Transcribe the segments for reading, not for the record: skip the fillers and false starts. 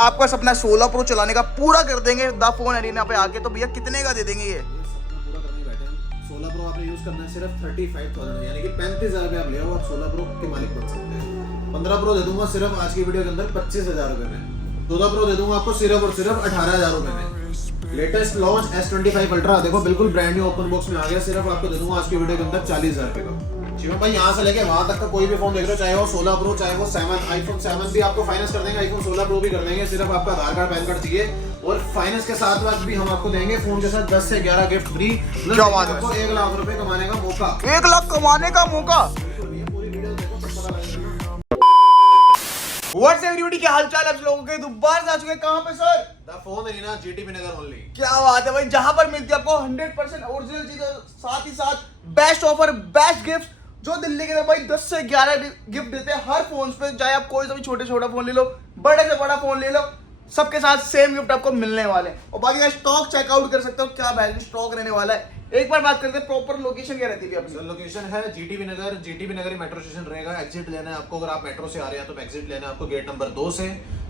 आपका सपना 16 प्रो चलाने का पूरा कर देंगे द फोन एरिना पे आके, तो भैया कितने का दे देंगे ये? सपना पूरा करने बैठे हैं। 16 प्रो आपने यूज करना है सिर्फ 35,000 यानी कि 35,000 रुपये आप ले आओ, आप 16 प्रो के मालिक बन सकते हैं। 15 प्रो दे दूंगा सिर्फ आज की वीडियो के अंदर 25,000 रुपये में। 14 प्रो दे दूंगा आपको सिर्फ और सिर्फ 18,000 रुपये में। लेटेस्ट लॉन्च S25 अल्ट्रा देखो बिल्कुल ब्रांड न्यू ओपन बॉक्स में आ गया, सिर्फ आपको दे दूंगा आज की वीडियो के अंदर 40,000 रुपये का। शिवम भाई यहाँ से लेके वहां तक का कोई भी फोन देख रहे हो, चाहे वो 16 प्रो चाहे वो 7 आईफोन 7 भी आपको फाइनेंस कर देंगे, आईफोन 16 प्रो भी कर देंगे। सिर्फ आपका आधार कार्ड पैन कार्ड चाहिए और फाइनेंस के साथ साथ भी हम आपको देंगे फोन के साथ 10 से 11 गिफ्ट फ्री। क्या बात है, आपको 1 लाख रुपए कमाने का मौका। 1 लाख कमाने का मौका। व्हाट्स एवरीबॉडी, क्या हालचाल आप लोगों के? दोबारा जा चुके हैं कहां पे sir? The phone arena GTB Nagar only. क्या बात है भाई, जहां पर मिलती है आपको 100% ओरिजिनल चीजें, साथ ही साथ बेस्ट ऑफर, बेस्ट गिफ्ट। जो दिल्ली के अंदर भाई 10 से 11 गिफ्ट देते हैं हर फोन पे, चाहे आप कोई सा भी छोटा फोन ले लो, बड़े से बड़ा फोन ले लो, सबके साथ सेम गिफ्ट आपको मिलने वाले। और बाकी का स्टॉक चेकआउट कर सकते हो, क्या बेहतरीन स्टॉक रहने वाला है। एक बार बात करते हैं प्रॉपर लोकेशन क्या रहती है अपनी? सर लोकेशन है GTB नगर ही मेट्रो स्टेशन रहेगा। एग्जिट लेना है आपको, अगर आप मेट्रो से आ रहे हैं तो एग्जिट लेना है आपको गेट नंबर 2 से।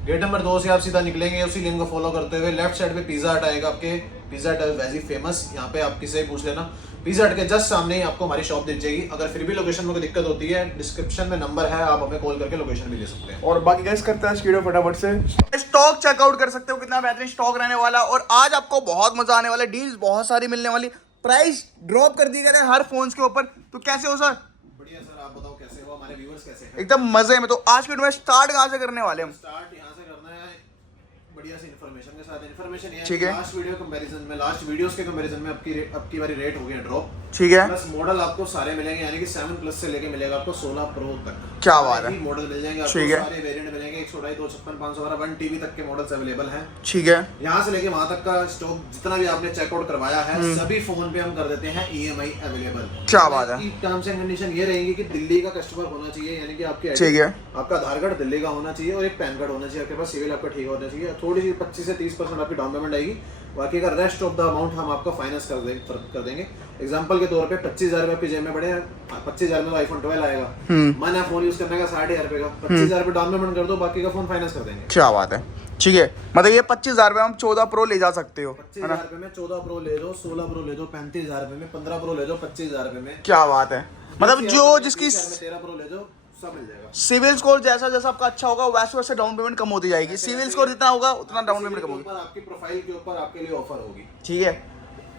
गेट नंबर 2 से आप सीधा निकलेंगे, उसी लिंक को फॉलो करते हुए लेफ्ट साइड पे पिज्जा हट आएगा आपके। पिज्जा हट वैसी फेमस, यहाँ पे आप किसी से पूछ लेना। पिज्जा हट के जस्ट सामने ही आपको हमारी शॉप दिख जाएगी। अगर फिर भी लोकेशन में कोई दिक्कत होती है, डिस्क्रिप्शन में नंबर है, आप हमें कॉल करके लोकेशन भी ले सकते हैं। और बाकी गाइस करते हैं वीडियो फटाफट से। स्टॉक चेकआउट कर सकते हो कितना बेहतरीन स्टॉक रहने वाला, और आज आपको बहुत मजा आने वाला, डील्स बहुत सारी मिलने वाली, प्राइस ड्रॉप कर दी गई है हर फोन के ऊपर। तो कैसे हो सर? बढ़िया सर, आप बताओ कैसे हो, हमारे व्यूअर्स कैसे हैं? एकदम मजे में। तो आज की वीडियो में स्टार्ट कहाँ से करने वाले हम? स्टार्ट यहाँ से करना है बढ़िया से इन्फॉर्मेशन के साथ। इन्फॉर्मेशन ये ठीक है है। लास्ट वीडियो कंपैरिजन में, लास्ट वीडियोस के कंपैरिजन में आपकी बारी रेट हो गया ड्रॉप। ठीक है। प्लस मॉडल आपको सारे मिलेंगे, यानी कि 7 प्लस से लेके मिलेगा आपको 16 प्रो तक। क्या बात है, मॉडल मिल जाएंगे आपको, ठीक है। सारे वेरिएंट मिलेंगे, 128, 256, 512, 1 TB तक के मॉडल्स अवेलेबल हैं। ठीक है। यहाँ से लेके वहां तक का स्टॉक जितना भी आपने चेकआउट करवाया है, सभी फोन पे हम कर देते हैं EMI अवेलेबल। क्या बात है। टर्म्स एंड कंडीशन ये रहेंगी कि दिल्ली का कस्टमर होना चाहिए, यानी कि आपके ठीक है। आपका आधार कार्ड दिल्ली का होना चाहिए और एक पैन कार्ड होना चाहिए आपके पास, सिविल आपका ठीक होना चाहिए। थोड़ी सी 25 से 30% आपकी डाउन पेमेंट आएगी, बाकी का रेस्ट ऑफ द अमाउंट हम आपको फाइनेंस कर देंगे। एग्जांपल के तौर पे 25,000 रुपए आपकी जेब में पड़े हैं, 25,000 में iPhone 12 आएगा, मन है फोन यूज करने का 60,000 रुपए का, 25,000 रुपए डाउन पेमेंट कर दो, बाकी का फोन फाइनेंस कर देंगे। क्या बात है, ठीक है। मतलब ये 25,000 रुपए हम 14 प्रो ले जा सकते हो, 25,000 रुपए में 14 प्रो ले लो, 16 प्रो ले लो 35,000 रुपए में, 15 प्रो ले लो 25,000 रुपए में। क्या बात है। मतलब जो जिसकी 13 प्रो ले लो, सब मिल जाएगा। सिविल स्कोर जैसा जैसा आपका अच्छा होगा वैसे वैसे डाउन पेमेंट कम होती जाएगी। सिविल स्कोर जितना होगा उतना डाउन पेमेंट कम होगी। आपकी प्रोफाइल के ऊपर आपके लिए ऑफर होगी। ठीक है।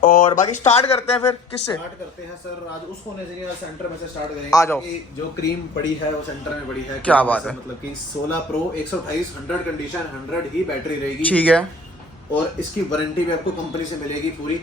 और बाकी स्टार्ट करते हैं फिर किससे? स्टार्ट करते हैं सर, आज उस कोने से या सेंटर में से स्टार्ट करेंगे। आ जाओ। कि जो क्रीम पड़ी है वो सेंटर में पड़ी है। क्या बात है। मतलब कि 16 प्रो 128 100 कंडीशन 100 ही बैटरी रहेगी। ठीक है। और इसकी वारंटी भी आपको कंपनी से मिलेगी पूरी।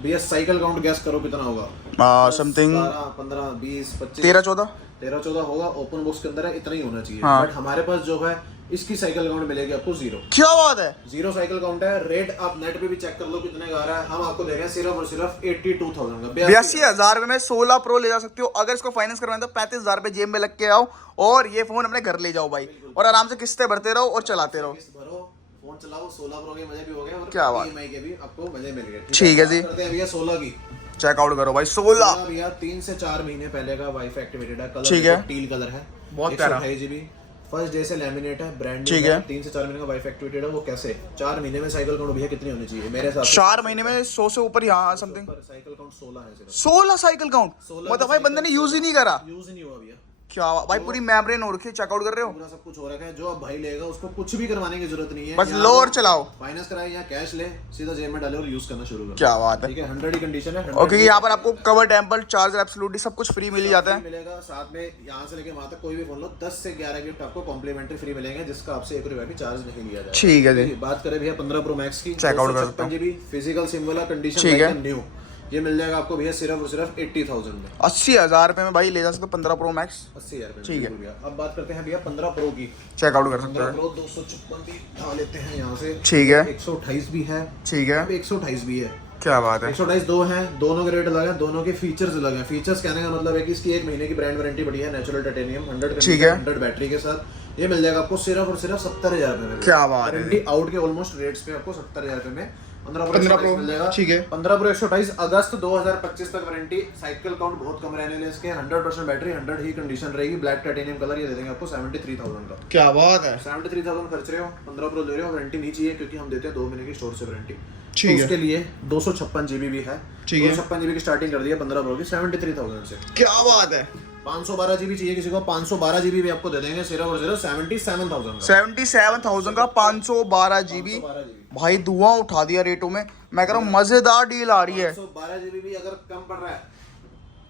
भैया साइकिल काउंट गैस करो कितना होगा? समथिंग 12 15 20 25 13-14 होगा। ओपन बॉक्स के अंदर है, इतना ही होना चाहिए। हाँ। बट हमारे पास जो है इसकी साइकिल काउंट मिलेगी आपको 0। क्या बात है। 0 साइकिल काउंट है। रेट आप नेट पे भी चेक कर लो कितने का आ रहा है। हम आपको दे रहे हैं सिर्फ और सिर्फ 82,000 का, 82,000 रुपए में 16 प्रो ले जा सकते हो। अगर इसको फाइनेंस करवाना तो 35,000 रुपए जेब में लग के आओ और ये फोन अपने घर ले जाओ भाई, और आराम से किस्तें भरते रहो और चलाते रहो। भरो, फोन चलाओ, 16 प्रो के मजे भी हो गए और क्या बात। EMI के भी आपको मजे मिल गए। ठीक है जी। करते हैं भैया 16 की। चेकआउट करो भाई। 16 भैया 3 से 4 महीने पहले का वाईफाई एक्टिवेटेड है। कलर ठीक है। टील कलर है, बहुत प्यारा। 128 GB फर्स्ट डे से लैमिनेट है, ब्रांड ठीक है। 3 से 4 महीने का वाईफाई एक्टिवेटेड है। वो कैसे 4 महीने में साइकिल काउंट भैया कितनी होनी चाहिए मेरे हिसाब से? 4 महीने में 100 से ऊपर, यहाँ समथिंग साइकिल काउंट 16 है सिर्फ। 16 साइकिल काउंट। 16 मतलब भाई बंदे ने यूज ही नहीं करा। यूज ही नहीं हुआ भैया। क्या भाई, पूरी मेमोरी हो रखी है, चेकआउट कर रहे हो? पूरा सब कुछ हो रखा है। जो अब भाई लेगा उसको कुछ भी करवाने की जरूरत नहीं है, बस लो और चलाओ। फाइनेंस कराए या कैश ले, सीधा जेब में डाले और यूज करना शुरू करो। क्या बात है। ठीक है, 100 ही कंडीशन है। और क्योंकि यहाँ पर आपको कवर टेम्पल चार्जर एब्सोल्युटली सब कुछ फ्री मिल ही जाता है। मिलेगा साथ में, यहाँ से लेके वहाँ तक कोई भी फोन लो 10 से 11 गिफ्ट आपको कॉम्प्लीमेंट्री फ्री मिलेंगे, जिसका आपसे 1 रुपया भी चार्ज नहीं लिया जाएगा। ठीक है जी। बात करें भैया 15 प्रो मैक्स की, चेकआउट कर सकते हो। 256 GB फिजिकल सिम वाला कंडीशन ठीक है। न्यू, ये मिल जाएगा आपको भैया सिर्फ और सिर्फ 80,000 में। 80,000 रुपए में भाई ले जा सकते हो 15 प्रो मैक्स। 80,000 रुपए। ठीक है। भैया अब बात करते हैं भैया 15 प्रो की। चेकआउट कर सकते 15 हो। प्रो 256 भी उठा लेते हैं यहाँ से। ठीक है। 128 भी है। ठीक है। 128 भी है। क्या बात है। 128 दो हैं, दोनों के रेट अलग है, दोनों के फीचर्स अलग हैं। फीचर्स कहने का मतलब है कि इसकी 1 महीने की ब्रांड वारंटी पड़ी है, नेचुरल टाइटेनियम 100 ठीक है। 100 बैटरी के साथ। ये मिल जाएगा आपको सिर्फ और सिर्फ 70,000 रुपए में। क्या बात है। वारंटी आउट के ऑलमोस्ट रेट्स पे आपको 70,000 रुपए में 15 Pro, ठीक है। 15 Pro 128 अगस्त 2025 तक वारंटी। साइकिल काउंट बहुत कम रहने वाले इसके। 100% बैटरी, 100 ही कंडीशन रहेगी। ब्लैक टाइटेनियम कलर ये दे देंगे आपको 73,000 का। क्या बात है। 73,000 खर्च रहे हो, 15 Pro ले रहे हो, वारंटी नहीं चाहिए क्योंकि हम देते हैं 2 महीने की स्टोर से वारंटी। ठीक है। उसके लिए 256 GB भी है। ठीक है। 256 GB की स्टार्टिंग कर दी है 15 Pro की 73,000 से। क्या बात है। 512 GB चाहिए किसी को, 512 GB भी आपको दे देंगे सिर्फ और सिर्फ 77,000 का। 77,000 का 512 GB। 512 GB। भाई धुआं उठा दिया रेटों में। मैं कह रहा हूँ मजेदार डील आ रही है। 512 GB भी अगर कम पड़ रहा है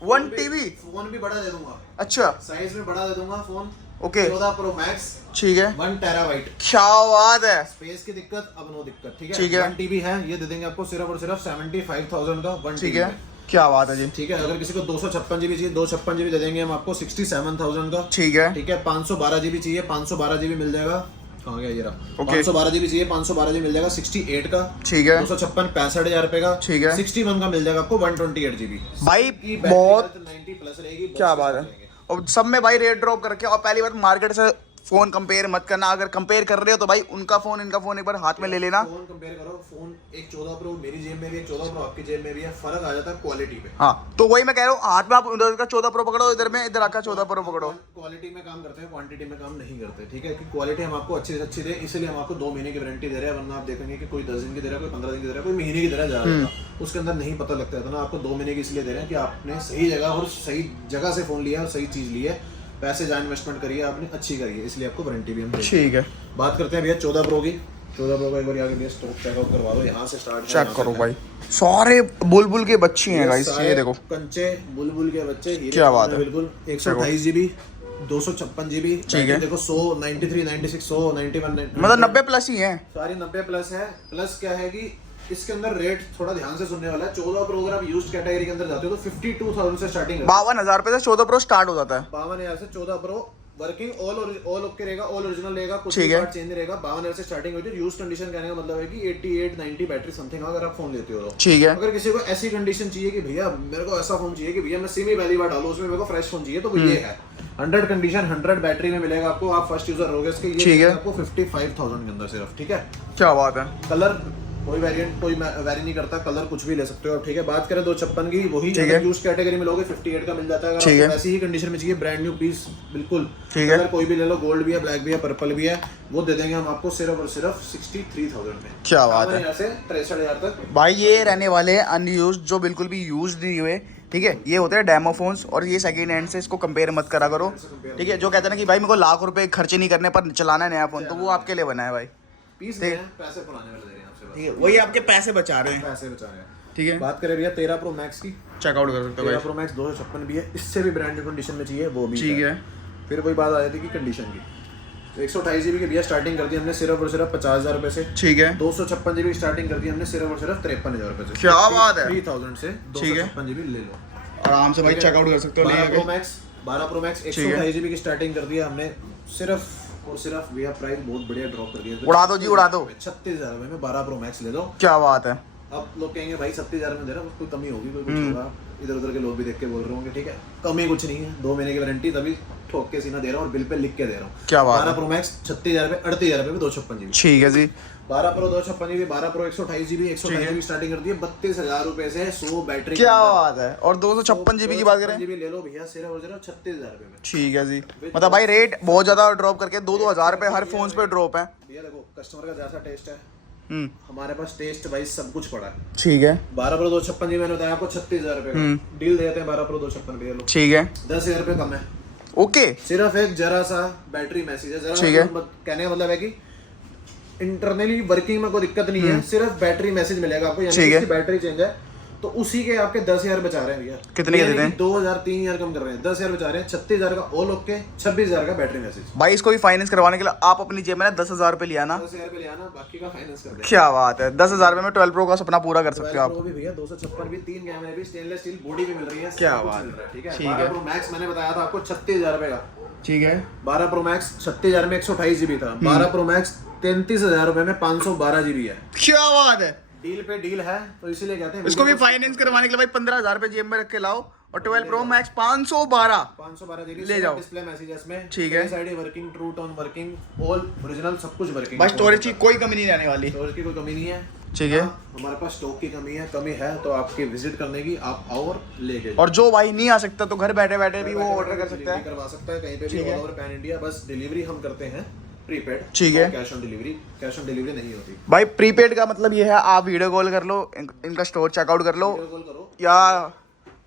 1 TB। फोन भी बड़ा दे दूंगा, अच्छा साइज में बड़ा दे दूंगा फोन। ओके 14 Pro Max ठीक है। 1 TB। क्या बात है। स्पेस की दिक्कत अब नो दिक्कत, ठीक है। ठीक है। 1 TB है, ये दे देंगे आपको सिर्फ और सिर्फ 75,000 का 1 ठीक TB है। में। क्या बात है जी। ठीक है। अगर किसी को 256 GB चाहिए, 256 GB दे देंगे हम आपको 67,000 का। ठीक है। ठीक है। 512 GB चाहिए, 512 GB मिल जाएगा। कहाँ गया ये रहा। ओके। 512 GB चाहिए, 512 GB मिल जाएगा 68 का। ठीक है। 256 65,000 रुपए का। ठीक है। 61 का मिल जाएगा आपको 128 GB। भाई की बहुत बैटरी 90 प्लस रहेगी। क्या बात है। और सब में भाई रेट ड्रॉप करके, और पहली बात मार्केट से फोन कंपेयर मत करना। अगर कंपेयर कर रहे हो तो भाई उनका फोन इनका फोन एक बार हाथ में ले लेना। फोन कंपेयर करो, फोन एक 14 Pro मेरी जेब में भी है, 14 Pro आपकी जेब में भी है, फर्क आ जाता है क्वालिटी पे। हाँ तो वही मैं कह रहा हूँ, हाथ में आप उधर का 14 Pro पकड़ो, इधर में इधर आका 14 Pro पकड़ो। क्वालिटी में काम करते हैं, क्वांटिटी में काम नहीं करते, ठीक है। कि क्वालिटी हम आपको अच्छी से अच्छी दे, इसलिए हम आपको 2 महीने की वारंटी दे रहे हैं। वरना आप देखेंगे कि कोई 10 दिन की दे रहा है, कोई 15 दिन की दे रहा है, कोई महीने की दे रहा है ज्यादा, उसके अंदर नहीं पता लगता है। तो ना आपको 2 महीने की इसलिए दे रहे हैं कि आपने सही जगह और सही जगह से फोन लिया है और सही चीज ली है। पैसे जहाँ इन्वेस्टमेंट करी है आपने अच्छी करी है, इसलिए आपको वारंटी भी हम देते हैं। ठीक है। बात करते हैं भैया 14 Pro की। 14 Pro का एक बार आगे भैया स्टॉक चेकआउट करवा दो, यहाँ से स्टार्ट चेक करो भाई, सारे बुलबुल के बच्चे हैं गाइस, ये देखो कंचे बुलबुल के बच्चे। क्या बात है। बिल्कुल 128 GB 256 GB। ठीक है। देखो 100 93 96 100 91 मतलब 90 प्लस ही है सारी 90 प्लस है। प्लस क्या है कि इसके अंदर रेट थोड़ा ध्यान से सुनने वाला है। 14 Pro अगर आप यूज्ड कैटेगरी के अंदर जाते हो तो 52,000 से स्टार्टिंग है। 52,000 रुपए से 14 Pro स्टार्ट हो जाता है। 52,000 से 14 Pro वर्किंग ऑल ओके रहेगा, ऑल ओरिजिनल रहेगा, कुछ ठीक भी है। पार्ट चेंज नहीं रहेगा। 52,000 से स्टार्टिंग होती है। यूज कंडीशन कहने का मतलब है कि 88 90 बैटरी समथिंग अगर आप फोन लेते हो तो। ठीक है। अगर किसी को ऐसी कंडीशन चाहिए कि भैया मेरे को ऐसा फोन चाहिए कि भैया मैं सिम ही पहली बार डालूं उसमें, मेरे को फ्रेश फोन चाहिए, तो वो ये है 100 कंडीशन 100 बैटरी में मिलेगा आपको। आप फर्स्ट यूजर रहोगे इसके, ये ठीक है। आपको 55,000 के अंदर सिर्फ, ठीक है। क्या बात है। कलर कोई वेरिएंट कोई वेरी नहीं करता, कलर कुछ भी ले सकते हो आप, ठीक है। बात करें 256 की, वही ठीक है। यूज कैटेगरी में लोगे 58 का मिल जाता है। अगर ठीक है। आपको ऐसी ही कंडीशन में चाहिए ब्रांड न्यू पीस बिल्कुल, ठीक है। अगर कोई भी ले लो, गोल्ड भी है, ब्लैक भी है, पर्पल भी है, वो दे देंगे हम आपको सिर्फ और सिर्फ 63,000 में। क्या बात है। यहाँ से 63,000 तक। भाई ये रहने वाले हैं अनयूज्ड, जो बिल्कुल भी यूज नहीं हुए, ठीक है। ये होते हैं डेमो फोन्स, और ये सेकंड हैंड से इसको कंपेयर मत करा करो, ठीक है। जो कहते हैं ना कि भाई मेरे को लाख रुपए खर्चे नहीं करने पर चलाना है नया फोन, तो वो आपके लिए बना है भाई, पीस ठीक। नहीं है, पैसे पुराने वाले दे रहे हैं आपसे बस। ठीक है। वही आपके पैसे बचा रहे हैं, पैसे बचा रहे हैं। ठीक है। बात करें भैया 13 Pro Max की, चेकआउट कर सकते हो 13 भाई, Pro Max 256 भी है, इससे भी ब्रांड न्यू कंडीशन में चाहिए वो भी ठीक है। फिर कोई बात आ जाती है कि कंडीशन की। तो 128 GB की भैया स्टार्टिंग कर दी हमने सिर्फ और सिर्फ 50,000 रुपए से। ठीक है। 256 GB की स्टार्टिंग कर दी हमने सिर्फ और सिर्फ 53,000 रुपए से। क्या बात है। 3,000 से ठीक है। 256 GB ले लो आराम से भाई, चेकआउट कर सकते हो। 12 Pro Max 128 GB की स्टार्टिंग कर दिया हमने सिर्फ और सिर्फ। भैया प्राइस बहुत बढ़िया ड्रॉप कर दिया, उड़ा दो जी, उड़ा दो। 36,000 रुपए में 12 Pro Max ले दो। क्या बात है। अब लोग कहेंगे भाई 37,000 में दे रहा, कोई कमी होगी, कोई कुछ होगा, इधर उधर के लोग भी देख के बोल रहे होंगे, ठीक है। कमी कुछ नहीं है, 2 महीने की वारंटी, तभी ठोक के सीना दे रहा हूँ और बिल पे लिख के दे रहा हूँ। क्या बात 12 Pro Max 36,000 रुपए 38,000 रुपए में 256 GB। ठीक है जी। 12 Pro 256 GB, 12 Pro 128 GB 128 GB starting कर दी है 32,000 रुपए से 100 बैटरी। क्या बात है। और 256 GB की बात करें, 256 GB ले लो भैया सिर्फ और सिर्फ 36,000 रुपए में। ठीक है जी। मतलब भाई रेट बहुत ज्यादा ड्रॉप करके 2-2 हज़ार रुपए हर फोन पे ड्रॉप है। भैया देखो कस्टमर का जैसा टेस्ट है, हमारे पास टेस्ट वाइज सब कुछ पड़ा है। ठीक है। 12 Pro 256 GB मैंने बताया आपको 36,000 रुपए का डील देते हैं। 12 Pro 256 भैया लो, ठीक है। 10,000 रुपए कम है। ओके। सिर्फ एक जरा सा बैटरी मैसेज है, जरा ठीक है। कहने का मतलब है कि इंटरनली वर्किंग में कोई दिक्कत नहीं है, सिर्फ बैटरी मैसेज मिलेगा आपको, यानी ठीक कि है। इसकी बैटरी चेंज है तो उसी के आपके 10,000 बचा रहे हैं भैया। कितने के देते हैं? 2,000 3,000 कम कर रहे हैं, 10,000 बचा रहे हैं। 36,000 का ऑल ओके, 26,000 का बैटरी मैसेज। भाई इसको भी फाइनेंस करवाने के लिए आप अपनी जेब में ना 10,000 रुपए लिया ना। 10,000 रुपए ले आना, बाकी का फाइनेंस कर दे। क्या बात है। 10,000 रुपए में 12 Pro का सपना पूरा कर सकते हो आप। Pro भी भैया 256 भी, 3 कैमरे भी, स्टेनलेस स्टील बॉडी भी मिल रही है। क्या सब कुछ बात मिल रहा है, ठीक है। ठीक 12 है। Pro Max मैंने बताया था आपको 36,000 रुपए का। ठीक है। 12 Pro Max 36,000 में 128 GB था। 12 Pro Max 33,000 रुपए में 512 GB है। क्या बात है। डील पे डील है, तो इसीलिए कहते हैं इसको भी फाइनेंस करवाने के लिए भाई 15,000 रुपए जेब में रख के लाओ, और 12 Pro Max 512 GB ले जाओ। डिस्प्ले मैसेजेस में, ठीक है। Side working, true tone working, all original सब कुछ वर्किंग। भाई स्टोरेज की कोई कमी नहीं रहने वाली। स्टोरेज की कोई कमी नहीं है। ठीक है। हमारे पास स्टॉक की कमी है तो आपकी विजिट करने की, आप आओ और लेके जाओ। और जो भाई नहीं आ सकता तो घर बैठे बैठे भी वो ऑर्डर कर सकता है, करवा सकता है कहीं पे भी ठीक है। All over pan India. बस डिलीवरी हम करते हैं प्रीपेड, ठीक है। कैश ऑन डिलीवरी नहीं होती। भाई प्रीपेड का मतलब ये है आप वीडियो कॉल कर लो, इनका स्टोर चेकआउट कर लो, वीडियो कॉल करो या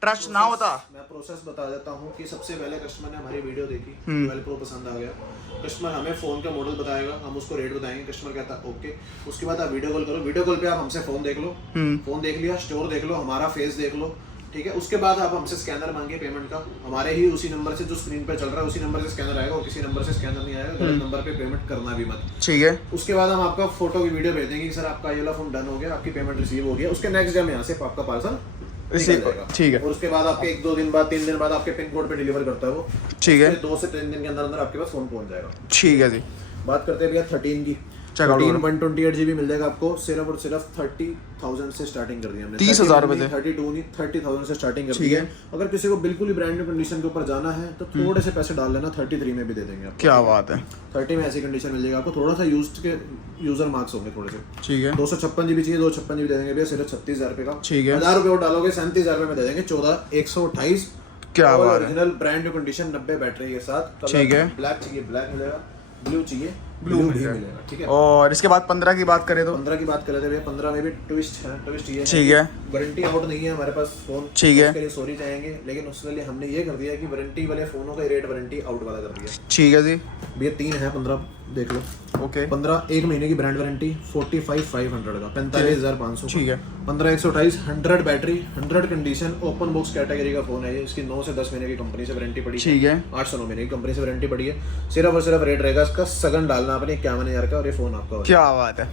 ट्रस्ट ना होता। मैं प्रोसेस बता देता हूँ कि सबसे पहले कस्टमर ने हमारी वीडियो देखी, 12 प्रो पसंद आ गया, कस्टमर हमें फोन का मॉडल बताएगा, हम उसको रेट बताएंगे, कस्टमर कहता है ओके, उसके बाद आप वीडियो कॉल करो, वीडियो कॉल पे आप हमसे फोन देख लो, फोन देख लिया, स्टोर देख लो, हमारा फेस देख लो, ठीक है। उसके बाद आप हमसे स्कैनर मांगे पेमेंट का, हमारे ही उसी नंबर से जो स्क्रीन पे चल रहा है उसी नंबर से स्कैनर आएगा, और किसी नंबर से स्कैनर नहीं आएगा, गलत नंबर पे पेमेंट करना भी मत, ठीक है। उसके बाद हम आपका फोटो की वीडियो भेज देंगे कि सर आपका ये वाला फोन डन हो गया, आपकी पेमेंट रिसीव हो गया, उसके नेक्स्ट डे में यहाँ से आपका पार्सल निकल जाएगा, ठीक है। और उसके बाद आपके 1-2 दिन बाद 3 दिन बाद आपके पिन कोड पे डिलीवर करता है वो, ठीक है। 2 से 3 दिन के अंदर अंदर आपके पास फोन पहुंच जाएगा। ठीक है जी। बात करते हैं भैया 13 की। 13 128 GB मिल जाएगा आपको सिर्फ और सिर्फ 30,000 से स्टार्टिंग कर दी हमने। 30,000 रुपए से 32 नहीं 30,000 से स्टार्टिंग कर दी है। अगर किसी को बिल्कुल ही ब्रांड न्यू कंडीशन के ऊपर जाना है तो थोड़े से पैसे डाल लेना, 33 में भी दे देंगे आपको। क्या बात है। 30 में ऐसी कंडीशन मिल जाएगा आपको, थोड़ा सा यूज्ड के यूजर मार्क्स होंगे थोड़े से, ठीक है। 256 GB चाहिए, 256 GB दे देंगे भैया सिर्फ 36,000 रुपए का, ठीक है। 1000 रुपए और डालोगे 37,000 रुपए में दे देंगे 14,128। क्या बात है। Original brand new condition 90 battery के साथ, ठीक है। ब्लैक चाहिए ब्लैक मिलेगा, ब्लू चाहिए ब्लू भी मिलेगा, मिलेगा, ठीक है। और इसके बाद 15 की बात करें तो 15 की बात कर रहे थे भैया, 15 में भी ट्विस्ट है, ट्विस्ट ये ठीक है। वारंटी आउट नहीं है हमारे पास फोन, ठीक है। उसके लिए सॉरी चाहेंगे, लेकिन उसके लिए हमने ये कर दिया कि वारंटी वाले फोनों का रेट वारंटी आउट वाला कर दिया। ठीक है जी। भैया 3 है, 15 देख लो। ओके। 15 1 महीने की ब्रांड वारंटी 45,500 का, 45,500। ठीक है। 15,128 100 battery 100 condition, open box category का फोन है ये, इसकी 9 से 10 महीने की कंपनी से वारंटी पड़ी है, ठीक है। 8 से 9 महीने की कंपनी से वारंटी पड़ी है। सिर्फ और सिर्फ रेट रहेगा इसका सगन डालना अपने 51,000 का, और ये फोन आपका हो जाएगा। क्या बात है।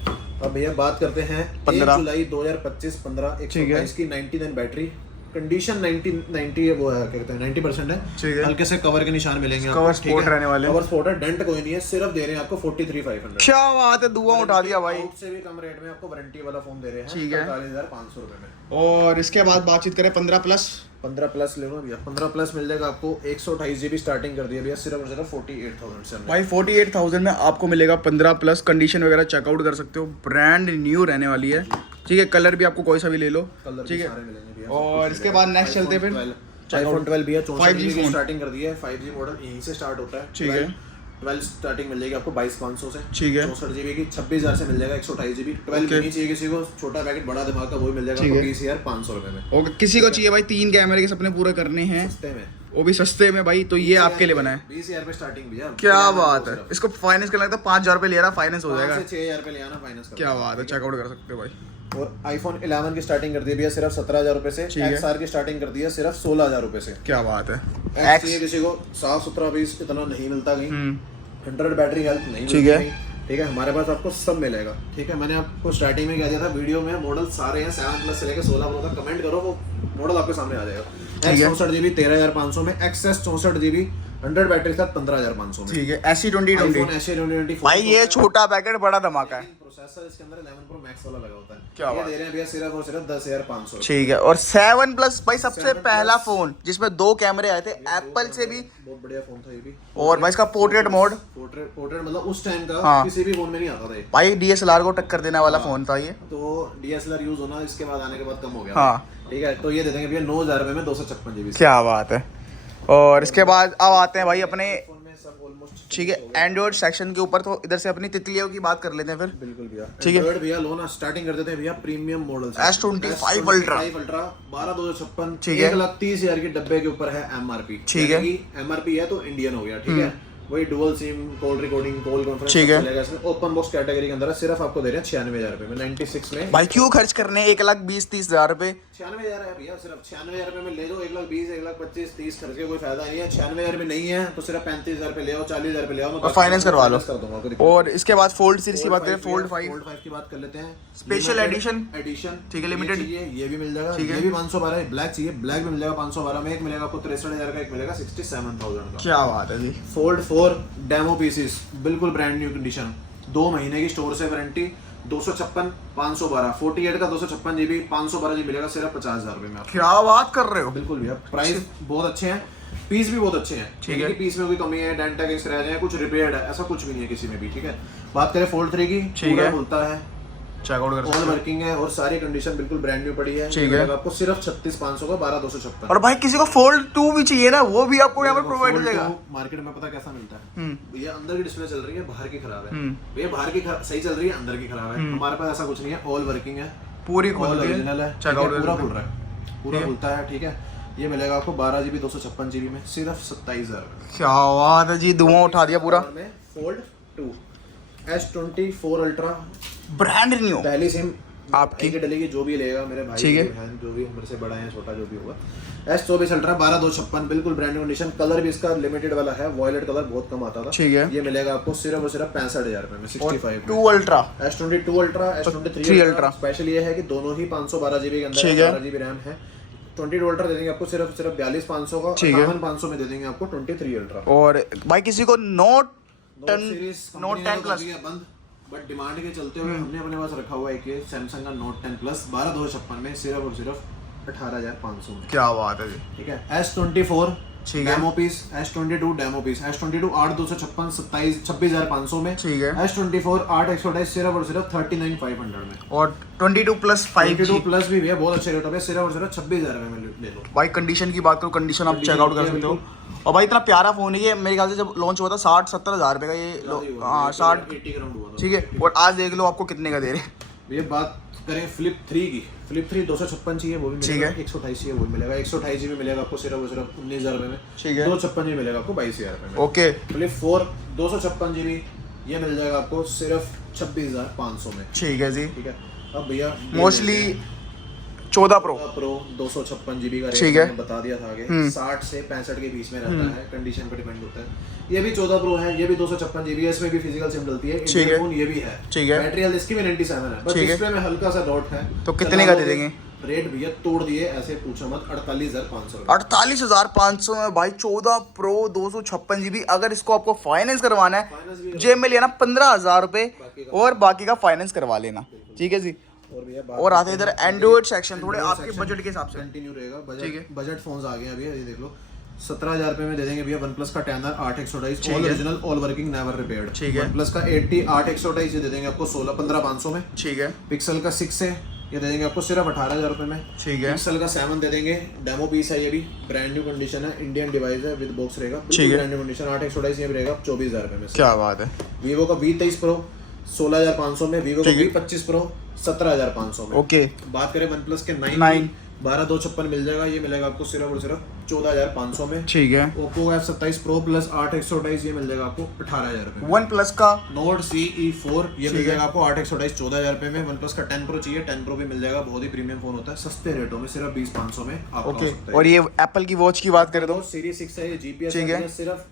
अब भैया बात करते हैं 15 जुलाई 2025 15 ठीक है। 122 की 99 बैटरी कंडीशन 90 वो है, क्या कहते हैं 90% है, ठीक है। हल्के से कवर के निशान मिलेंगे आपको, कवर ठीक स्पोर्ट है? रहने वाले, कवर स्पोर्ट है, डेंट कोई नहीं है, सिर्फ दे रहे हैं आपको 43,500। क्या बात है, धुआं उठा दिया भाई। आउट से भी कम रेट में आपको वारंटी वाला फोन दे रहे हैं, ठीक है। 43,500 रुपए में। और इसके बाद बातचीत करें 15 प्लस। 15 प्लस ले लो भैया, 15 प्लस मिल जाएगा आपको 128 GB स्टार्टिंग कर दिया भैया सिर्फ और सिर्फ 48,000 से हमने। भाई 48,000 में आपको मिलेगा 15 प्लस, कंडीशन वगैरह चेकआउट कर सकते हो, ब्रांड न्यू रहने वाली है, ठीक है। कलर भी आपको कोई सा भी ले लो, कलर ठीक है। सारे मिलेंगे भैया। और इसके बाद नेक्स्ट चलते हैं फिर iPhone 12 भैया 64 5G GB फोन। स्टार्टिंग कर दी है, 5G मॉडल यहीं से स्टार्ट होता है, ठीक है। 12 स्टार्टिंग मिल जाएगी आपको 22,500 से, ठीक है। 64 GB की 26,000 से मिल जाएगा 128 GB। 12 Okay। नहीं चाहिए किसी को, छोटा पैकेट बड़ा दिमाग का, वो भी मिल जाएगा ठीक आपको है। 20,500 रुपए में, और किसी को चाहिए भाई 3 कैमरे के सपने पूरे करने हैं, सस्ते में, वो भी सस्ते में भाई, तो ये आपके लिए बना है। 20,000 पे स्टार्टिंग भैया। क्या बात है। इसको फाइनेंस करना लगता है 5,000 रुपए ले रहा, फाइनेंस हो जाएगा। 5 से 6,000 पे ले आना फाइनेंस कर। क्या बात है, चेकआउट कर सकते हो भाई। और iPhone 11 की स्टार्टिंग कर दी भैया सिर्फ 17,000 रुपए से, ठीक है। XR की स्टार्टिंग कर दी है सिर्फ 16,000 रुपए से। क्या बात है। X चाहिए किसी को, साफ सुथरा पीस इतना नहीं मिलता कहीं, 100 बैटरी हेल्थ नहीं ठीक मिलती है। कहीं, ठीक है। हमारे पास आपको सब मिलेगा, ठीक है। मैंने आपको स्टार्टिंग में क्या दिया था वीडियो में, मॉडल सारे हैं 7 प्लस से लेकर 16 प्रो तक, कमेंट करो वो मॉडल आपके सामने आ जाएगा। ठीक है। 64 GB 13,500 में, XS 64 GB 100 बैटरी के साथ 15,500 में, ठीक है। ऐसी 2020 iPhone SE 2024 भाई, ये छोटा पैकेट बड़ा धमाका है। प्रोसेसर इसके अंदर 11 Pro Max वाला लगा होता है। क्या ये बात दे रहे हैं भैया सिर्फ और सिर्फ 10,500। ठीक है। और 7 प्लस भाई सबसे 7 पहला Plus। फोन जिसमें 2 कैमरे आए थे, एप्पल से भी, बहुत बढ़िया फोन था ये भी। और भाई इसका पोर्ट्रेट मोड, पोर्ट्रेट मतलब उस टाइम का हाँ। किसी भी फोन में नहीं आता था ये, भाई DSLR को टक्कर देने वाला फोन था ये। तो DSLR यूज होना इसके बाद आने के बाद कम हो गया, हाँ। ठीक है। तो ये दे देंगे भैया 9,000 रुपए में 256 GB। क्या बात है। और इसके बाद अब आते हैं भाई अपने, फोन में सब ऑलमोस्ट ठीक है, एंड्रॉइड सेक्शन के ऊपर, तो इधर से अपनी तितलियों की बात कर लेते हैं फिर। बिल्कुल भैया, ठीक है। एंड्रॉइड भैया लो ना, स्टार्टिंग कर देते हैं भैया प्रीमियम मॉडल से, S25 Ultra। 12,256, ठीक है। 1,30,000 के डब्बे के ऊपर है MRP, ठीक है। MRP है तो इंडियन हो गया, ठीक है। वही dual SIM, call recording, call conference ठीक है। चलेगा इसमें। ओपन बॉक्स कैटेगरी के अंदर है, सिर्फ आपको दे रहे हैं 96,000 रुपए में, 96 में। भाई क्यों खर्च करने 1,20,30,000 रुपए। 96,000 है भैया, सिर्फ 96,000 रुपए में ले लो। 1,20,000 1,25,000 30 खर्च के कोई फायदा नहीं है। 96,000 रुपए नहीं है तो सिर्फ 35,000 रुपए ले आओ, 40,000 रुपए ले आओ, और फाइनेंस करवा लो। कर दूंगा, कोई दिक्कत और इसके बाद फोल्ड सीरीज की बात करें, फोल्ड 5 की बात कर लेते हैं। स्पेशल एडिशन, एडिशन, ठीक है, लिमिटेड, ये भी मिल जाएगा, ठीक है। ये भी 512 ब्लैक चाहिए, ब्लैक भी मिल जाएगा 512 में। एक मिलेगा आपको 63,000 का, एक मिलेगा 67,000 का। क्या बात है जी। फोल्ड 4 डेमो पीसेस बिल्कुल ब्रांड न्यू कंडीशन, 2 महीने की स्टोर से वारंटी, 256 512, 48 का 256 GB 512 GB मिलेगा सिर्फ 50,000 रुपए में आपको। क्या बात कर रहे हो। बिल्कुल भैया, प्राइस बहुत अच्छे हैं, पीस भी बहुत अच्छे हैं, ठीक है। पीस में कोई कमी है, डेंट टैग स्क्रैच है, कुछ रिपेयर्ड है, ऐसा कुछ भी नहीं है किसी में भी, ठीक है। बात करें फोल्ड 3 की, ठीक है। खुलता है, चेकआउट कर ऑल सकते हो। वर्किंग है और सारी कंडीशन बिल्कुल ब्रांड न्यू पड़ी है। ठीक है। मिलेगा आपको सिर्फ 36,500 का 12,256। और भाई किसी को फोल्ड 2 भी चाहिए ना, वो भी आपको यहाँ पर प्रोवाइड हो जाएगा। मार्केट में पता कैसा मिलता है, भैया अंदर की डिस्प्ले चल रही है, बाहर की खराब है, हम्म। भैया बाहर की सही चल रही है, अंदर की खराब है। हमारे पास ऐसा कुछ नहीं है, ऑल वर्किंग है, पूरी ऑल खोल के ओरिजिनल है, चेकआउट पूरा कर खुल रहा है, पूरा खुलता है। ठीक है, ये मिलेगा आपको 12 GB 256 GB में सिर्फ 27,000। क्या बात है जी, धुआं उठा दिया पूरा। में fold 2 S24 ultra brand new पहली सिम आपकी डलेगी, जो भी लेगा मेरे भाई ठीक है। बहन, जो भी मेरे से बड़ा है छोटा जो भी होगा। S24 अल्ट्रा 12,256 बिल्कुल ब्रांड न्यू कंडीशन। कलर भी इसका लिमिटेड वाला है, वॉयलेट कलर बहुत कम आता था। ठीक है। ये मिलेगा आपको सिर्फ और सिर्फ 65,000 रुपए में 65 2 ultra S22 ultra S23 ultra. Special ये है कि दोनों ही 512 GB के अंदर 12 GB रैम है। 22 अल्ट्रा दे देंगे आपको सिर्फ 42,500 का। 58,500 में दे देंगे आपको 23 अल्ट्रा। और भाई किसी को नोट सीरीज Note 10 Plus बंद, बट डिमांड के चलते हुए हमने अपने पास रखा हुआ है कि सैमसंग का Note 10 Plus 12,256 में सिर्फ और सिर्फ 18,500 में। क्या बात है जी। ठीक है। S24 ठीक है। Demo piece, S22 demo piece, S22 8,256 26,500 में। ठीक है। S24 8,128 सिर्फ और सिर्फ 39,500 में। और 22 प्लस 5G 22 प्लस भी है, बहुत अच्छे रेट पे सिर्फ और सिर्फ 26,000 में ले लो। भाई कंडीशन की बात करो, कंडीशन आप चेकआउट कर सकते हो। और भाई इतना प्यारा फोन है ये, मेरे ख्याल से जब लॉन्च हुआ था 60-70 हज़ार रुपये का ये। हाँ 60, 80 ग्राउंड हुआ था। ठीक है। और आज देख लो आपको कितने का दे रहे हैं। ये बात करें फ्लिप 3 की, फ्लिप 3 256 चाहिए वो भी मिलेगा, ठीक है। 128 चाहिए वो भी मिलेगा, 128 GB मिलेगा आपको सिर्फ और सिर्फ 19,000 रुपये में। ठीक है। 256 GB मिलेगा आपको 22,000 रुपये में। ओके। फ्लिप 4 256 GB ये मिल जाएगा आपको सिर्फ 26,500 में। ठीक है जी। ठीक है। अब भैया मोस्टली 14 प्रो 256 GB का ठीक रेट है। मैंने बता दिया था आगे, 60 से 65 के बीच में रहता है, कंडीशन पर डिपेंड होता है। ये भी 14 प्रो है, ये भी 256 GB है, इसमें भी फिजिकल सिम डलती है। ठीक है। फोन ये भी है, ठीक है। बैटरी हेल्थ इसकी भी 97 है, बस ठीक है। डिस्प्ले में हल्का सा डॉट है। तो कितने का दे देंगे? रेट भैया तोड़ दिए, ऐसे पूछो मत, 48,500 रुपए। 48,500 में भाई 14 प्रो 256 GB। अगर इसको आपको फाइनेंस करवाना है, फाइनेंस भी जेब में लेना 15,000 रुपए बाकी और बाकी का फाइनेंस करवा लेना। ठीक है जी। और भैया और आते हैं इधर एंड्रॉइड सेक्शन, थोड़े आपके बजट के हिसाब से कंटिन्यू रहेगा। ठीक है। बजट फोन्स आ गए हैं अभी, ये देख लो 17,000 रुपए में दे देंगे भैया वन प्लस का 10R 8,128 all original all working never repaired. ठीक है। वन प्लस का 80 8,128 ये दे देंगे आपको 15,500 में। ठीक है। पिक्सल का 6 है, ये दे देंगे आपको सिर्फ 18,000 रुपए में। ठीक है। पिक्सल का 7 दे देंगे, डेमो पीस है, ये भी ब्रांड न्यू कंडीशन है, इंडियन डिवाइस है, विद बॉक्स रहेगा, ठीक है। ब्रांड न्यू कंडीशन 8,128 ये भी रहेगा 24,000 रुपए में। क्या बात है। वीवो का V23 प्रो 16,500 में, वीवो का ठीक है। V25 प्रो 17,500 में। ओके। बात करें वन प्लस के 9 12,256 मिल जाएगा, ये मिलेगा आपको सिर्फ और सिर्फ 14,500 में। ठीक है। ओप्पो का F27 प्रो प्लस 8,128 ये मिल जाएगा आपको 18,000 रुपए में। वन प्लस का नोट CE4 ये मिल ठीक है। जाएगा आपको 8,128 14,000 रुपए में। वन प्लस का 10 प्रो चाहिए, 10 प्रो भी मिल जाएगा, बहुत ही प्रीमियम फोन होता है, सस्ते रेटों में सिर्फ 20,500 में आपको ओके। हो सकता है। और ये एप्पल की वॉच की बात करें तो सीरीज 6 है, ये GPS ठीक है। सिर्फ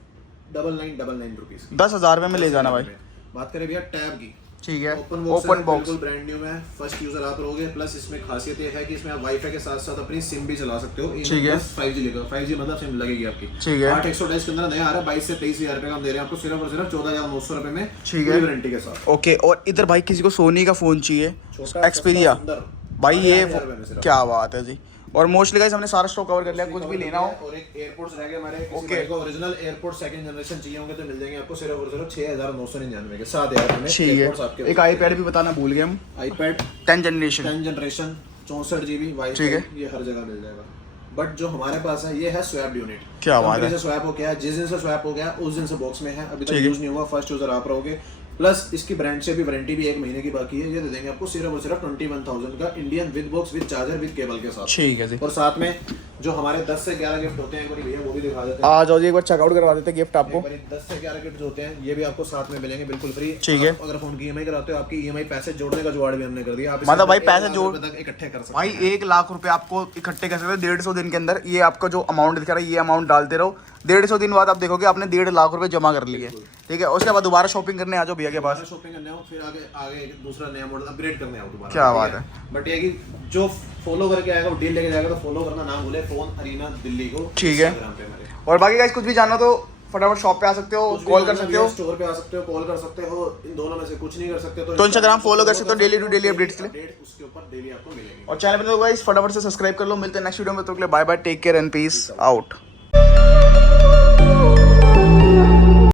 9999 रुपीस। 10,000 में ले जाना भाई। बात करें भैया टैब की, ठीक है। ओपन ओपन बॉक्स बिल्कुल ब्रांड न्यू है, फर्स्ट यूजर आप रहोगे। प्लस इसमें खासियत ये है कि इसमें आप वाईफाई के साथ साथ अपनी सिम भी चला सकते हो। ठीक है। 5G लेगा, 5G मतलब सिम लगेगी आपकी। ठीक है। 8,128 के अंदर नया आ रहा है, 22 से 23,000 रुपए का हम दे रहे हैं आपको सिर्फ और सिर्फ 14,900 रुपए में, ठीक है। पूरी वारंटी के साथ। ओके। और इधर भाई किसी को सोनी का फोन चाहिए, छोटा एक्सपीरिया, सस्ता, सुंदर, भाई ये 8,000 रुपए में सिर्फ। क्या बात है जी। और मोस्टली गाइस हमने सारा स्टॉक कवर कर लिया, कुछ भी लेना हो। और एक एयरपोर्ट्स रह गए हमारे, किसी ओके। भाई को ओरिजिनल एयरपोर्ट सेकंड जनरेशन चाहिए होंगे तो मिल जाएंगे आपको सिर्फ और सिर्फ 6,999 के 7,000 में। ठीक एयरपोर्ट्स है। आपके एक आईपैड भी बताना भूल गए हम, iPad 10 generation. 10 generation 64 GB wifi, ठीक है। ये हर जगह मिल जाएगा। बट जो हमारे पास है ये है स्वैप यूनिट। क्या बात है। से स्वैप हो गया, जिस दिन से स्वैप हो गया उस दिन से बॉक्स में है, अभी तक ठीक है। यूज नहीं हुआ, फर्स्ट यूजर आप रहोगे। प्लस इसकी ब्रांड से भी वारंटी भी 1 महीने की बाकी है, ये दे देंगे आपको सिर्फ और सिर्फ 21,000 का Indian with box with charger with cable के साथ। ठीक है जी। और साथ में जो हमारे 10 से 11 गिफ्ट होते हैं, एक बार भैया वो भी दिखा देते हैं। आ जाओ जी, एक बार चेकआउट करवा देते हैं गिफ्ट आपको। एक बारी 10 से 11 गिफ्ट होते हैं, ये भी आपको साथ में मिलेंगे बिल्कुल फ्री। ठीक है। आप अगर फोन की EMI कराते हो, आपकी EMI पैसे जोड़ने का जुगाड़ भी हमने कर दिया। आप मतलब भाई इसके अंदर पैसे 1 जोड़- लाख रुपए तक इकट्ठे कर सकते भाई हैं। 1 लाख रुपए आपको इकट्ठे कर सकते हो 150 दिन के अंदर। ये आपका जो अमाउंट दिखा रहा है, ये अमाउंट डालते रहो, 150 दिन बाद आप देखोगे आपने 1.5 लाख रुपए जमा कर लिए। ठीक है। उसके बाद दोबारा शॉपिंग करने आ जाओ भैया के पास। शॉपिंग करने आओ, फिर आगे आगे दूसरा नया मॉडल अपग्रेड करने आओ दोबारा। क्या बात है। बट ये कि जो फॉलो करके आएगा वो डील लेके जाएगा, तो फॉलो करना ना भूले, फोन अरीना दिल्ली को। ठीक है। Instagram पे हमारे। और बाकी गाइस कुछ भी जानना तो फटाफट शॉप पे आ सकते हो, कुछ भी कॉल कर जानना सकते हो, स्टोर पे आ सकते हो, कॉल कर सकते हो, इन दोनों में से कुछ नहीं कर सकते तो Instagram follow कर सकते हो daily to daily updates के लिए। अपडेट उसके ऊपर डेली आपको मिलेंगे। और चैनल पे तो गाइस फटाफट से सब्सक्राइब कर लो। मिलते हैं नेक्स्ट वीडियो में, तो के लिए bye bye, take care and peace out.